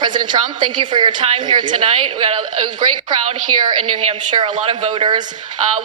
President Trump, thank you for your time here tonight. We got a great crowd here in New Hampshire, a lot of voters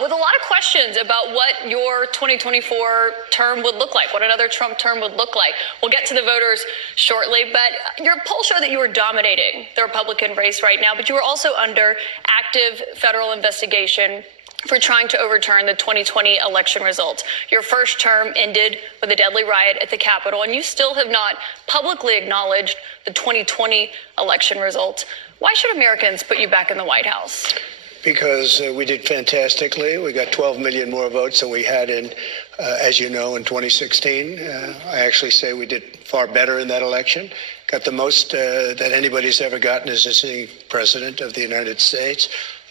with a lot of questions about what your 2024 term would look like, what another Trump term would look like. We'll get to the voters shortly, but your polls show that you are dominating the Republican race right now, but you are also under active federal investigation for trying to overturn the 2020 election results. Your first term ended with a deadly riot at the Capitol, and you still have not publicly acknowledged the 2020 election results. Why should Americans put you back in the White House? Because we did fantastically. We got 12 million more votes than we had in, as you know, in 2016. I actually say we did far better in that election. Got the most that anybody's ever gotten as a sitting president of the United States.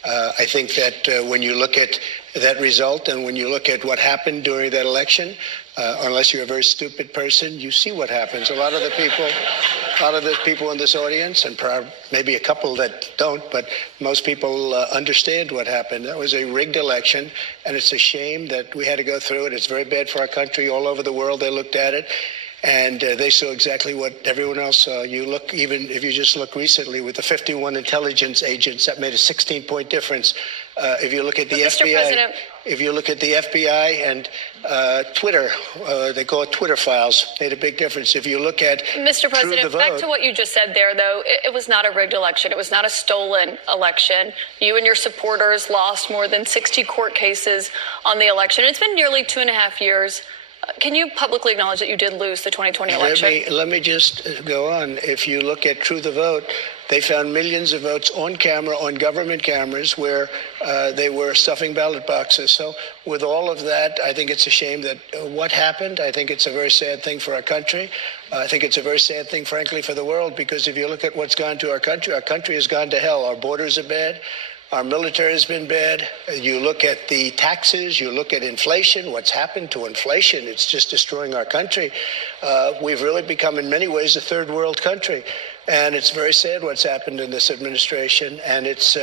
I think that when you look at that result and when you look at what happened during that election, unless you're a very stupid person, you see what happens. A lot of the people in this audience, and maybe a couple that don't, but most people understand what happened. That was a rigged election, and it's a shame that we had to go through it. It's very bad for our country. All over the world, they looked at it. And they saw exactly what everyone else saw. You look, even if you just look recently with the 51 intelligence agents, that made a 16-point difference. If you look at the FBI, if you look at the FBI and Twitter, they call it Twitter files, made a big difference. If you look at Mr. President, back to what you just said there, though, it was not a rigged election. It was not a stolen election. You and your supporters lost more than 60 court cases on the election. It's been nearly 2.5 years. Can you publicly acknowledge that you did lose the 2020 election? Let me just go on. If you look at True the Vote, they found millions of votes on camera, on government cameras, where they were stuffing ballot boxes. So with all of that, I think it's a shame that what happened. I think it's a very sad thing for our country. I think it's a very sad thing, frankly, for the world, because if you look at what's gone to our country has gone to hell. Our borders are bad. Our military has been bad. You look at the taxes, you look at inflation, what's happened to inflation. It's just destroying our country. We've really become, in many ways, a third world country. And it's very sad what's happened in this administration. And it's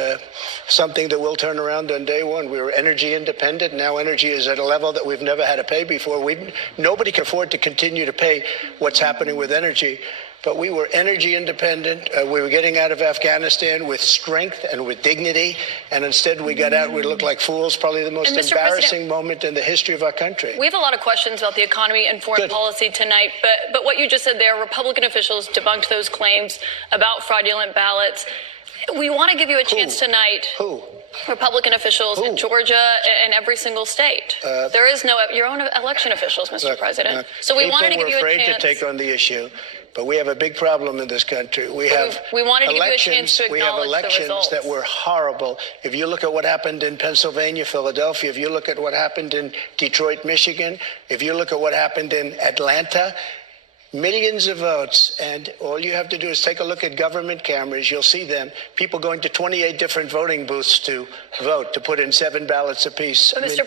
something that will turn around on day one. We were energy independent. Now energy is at a level that we've never had to pay before. Nobody can afford to continue to pay what's happening with energy. But we were energy independent. We were getting out of Afghanistan with strength and with dignity. And instead we got out, we looked like fools, probably the most embarrassing moment in the history of our country. We have a lot of questions about the economy and foreign policy tonight. But what you just said there, Republican officials debunked those claims about fraudulent ballots. We want to give you a chance tonight. Who? Republican officials in Georgia and every single state. There is no, your own election officials, Mr. President. So we wanted to give you a chance. People were afraid to take on the issue. But we have a big problem in this country. We wanted to give you a chance to acknowledge we have elections the results that were horrible. If you look at what happened in Pennsylvania, Philadelphia, if you look at what happened in Detroit, Michigan, if you look at what happened in Atlanta, millions of votes, and all you have to do is take a look at government cameras. You'll see them. People going to 28 different voting booths to vote, to put in 7 ballots apiece. Mr.